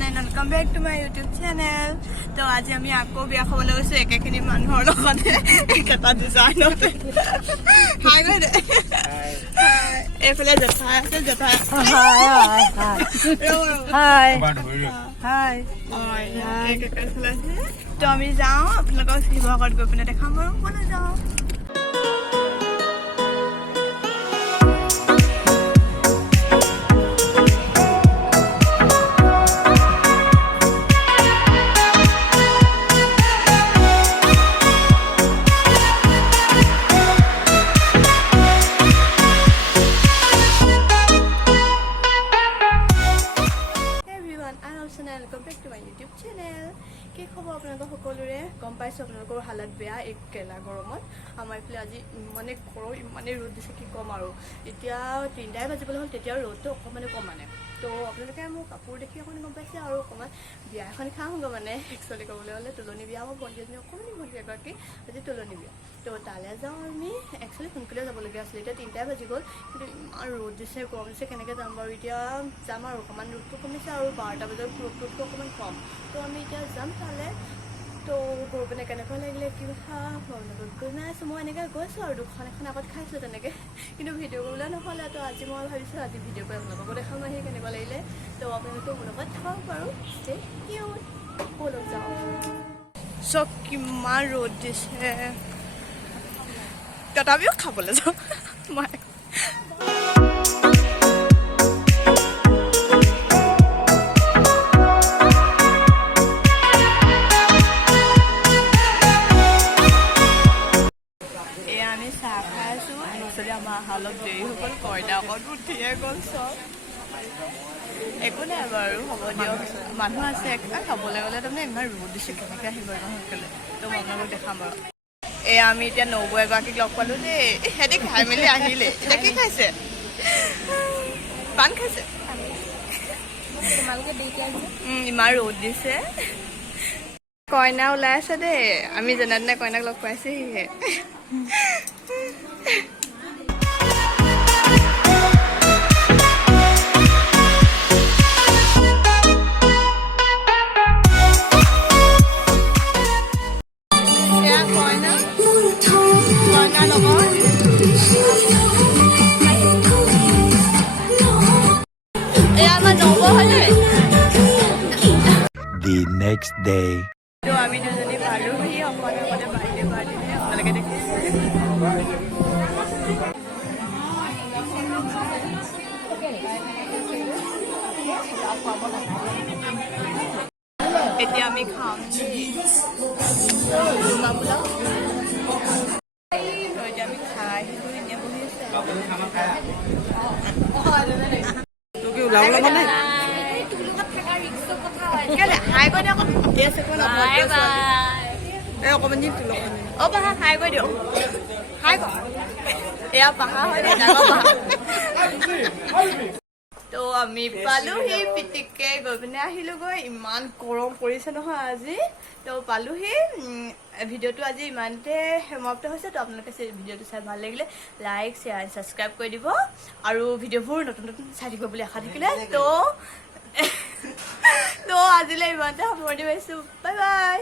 everyone and welcome back to my YouTube channel. So আজি আমি আকৌ বিয়া খাবলৈ গৈছো একেখিনি মানুহৰ লগতে একেটা ডিজাইনতে। হাই গৈ দে। এফালে জেঠাই আছে জেঠাই। হাই হাই হাই হাই হাই তো আমি যাওঁ আপোনালোকক শিৱসাগৰত গৈ পিনে দেখাম আৰু ক'লৈ যাওঁ। Welcome back to my YouTube channel. কি খবৰ আপোনালোকৰ সকলোৰে গম পাইছো আপোনালোকৰ হালত বেয়া এক কেলা গৰমত আমাৰ ইফালে আজি মানে গৰম ইমানে ৰ'দ দিছে কি কম আৰু এতিয়া 3টাই বাজিবলৈ হ'ল তেতিয়া ৰ'দটো অকমানে কম মানে তো আপোনালোকে মোৰ কাপোৰ দেখি অকমানে গম পাইছে আৰু অকমান বিয়া এখন খাওঁগৈ মানে একচুৱেলি ক'বলৈ হ'লে তুলনিবিয়া মোৰ ভণ্টি এজনী অকমানি ভণ্টি এগৰাকী আজি তুলনিবিয়া তো তালৈ যাওঁ আমি একচুৱেলি সোনকালে যাবলগীয়া আছিলে এতিয়া 3টাই বাজি গ'ল কিন্তু ইমান ৰ'দ দিছে গৰম দিছে কেনেকৈ যাম বাৰু এতিয়া যাম আৰু অকণমান ৰ'দটো কমিছে আৰু 12টা বজাত ৰ'দটো অকণমান কম তো আমি এতিয়া যাম তালৈ তো গৈ পিনে কেনেকুৱা লাগিলে কি কথা গৈ নাইছোঁ মই এনেকৈ গৈছোঁ আৰু দুখন এখন আগত খাইছোঁ তেনেকৈ কিন্তু ভিডিঅ' কৰিবলৈ নহ'লে তো আজি মই ভাবিছোঁ আজি ভিডিঅ' কৰি আপোনালোককো দেখাম আহি কেনেকুৱা লাগিলে তো আপোনালোকে মোৰ লগত থাকক বাৰু ব'লক যাওঁ চব কিমান ৰ'দ দিছে তথাপিও খাবলৈ যাওঁ মই আমাৰ হালত দেৰি হৈ গ'ল কইনা অকণ উঠিয়ে গ'ল চব একো নাই বাৰু হ'ব দিয়ক মানুহ আছে খাবলৈ গ'লে তাৰমানে ইমান ৰ'দ দিছে কেনেকৈ আহিব ইমান সোনকালে তো মই আপোনালোকক দেখাম বাৰু এয়া আমি এতিয়া নবৌ এগৰাকীক লগ পালোঁ দেই সিহঁতি খাই মেলি আহিলে এতিয়া কি খাইছে পাণ খাইছে তোমালোকে দেৰিকৈ আহিছে ইমান ৰ'দ দিছে কইনা ওলাই আছে দেই আমি যেনে তেনে কইনাক লগ পাইছেহিহে The next day. তো আমি দুজনী পালোহি অকণ আগতে বাৰ্থডে পাৰ্টিতে আপোনালোকে দেখিছে এতিয়া আমি খাম পোলাও এতিয়া আমি খাই এনে বহি আছে হাই কৈ দিয়ক অকণমান দিন অ' পাহা হাই কৈ দিয়ক হাই ক এয়া পাহা হয় তো আমি পালোহি পিটিকে গৈ পিনে আহিলোগৈ ইমান গৰম পৰিছে নহয় আজি তো পালোহি ভিডিঅ'টো আজি ইমানতে সমাপ্ত হৈছে তো আপোনালোকে ভিডিঅ'টো চাই ভাল লাগিলে লাইক শ্বেয়াৰ ছাবস্ক্ৰাইব কৰি দিব আৰু ভিডিঅ'বোৰ নতুন নতুন চাই দিব বুলি আশা থাকিলে তো আজিলৈ ইমানতে সামৰণি মাৰিছোঁ বাই বাই